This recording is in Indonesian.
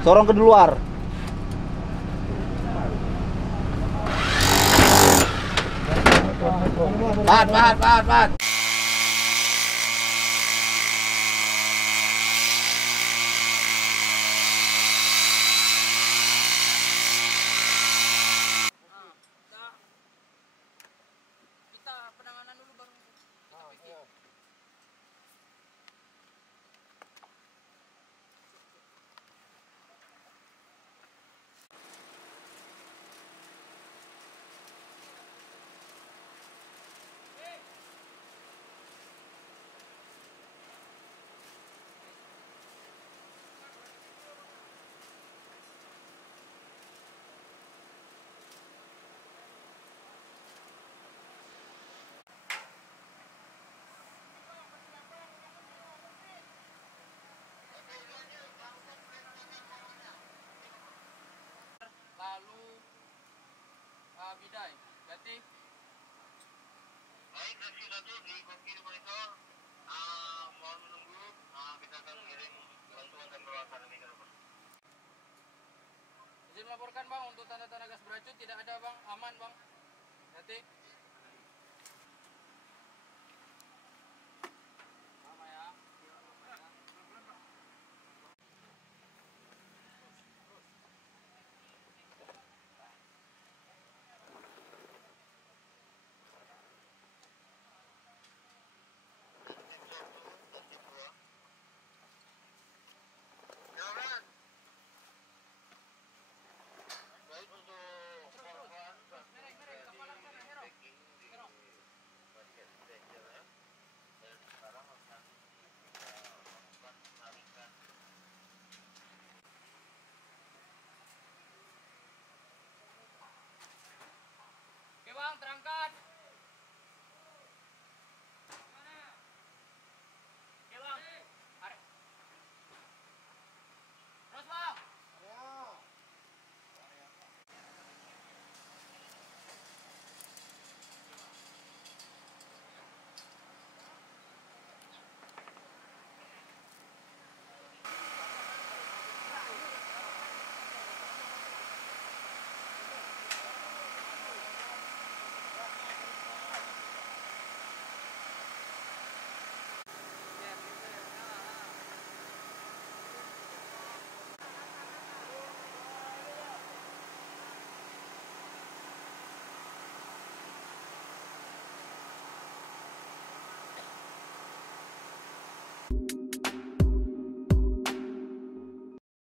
Sorong ke luar. Pat. Kita penanganan dulu baru kita pikir. Lalu bidai berarti baik, seksi 1 di Koki Monitor. Mohon menunggu, kita akan kirim bantuan dan peralatan ini ke depan. izin melaporkan bang untuk tanda-tanda gas beracun tidak ada bang, aman bang. Berarti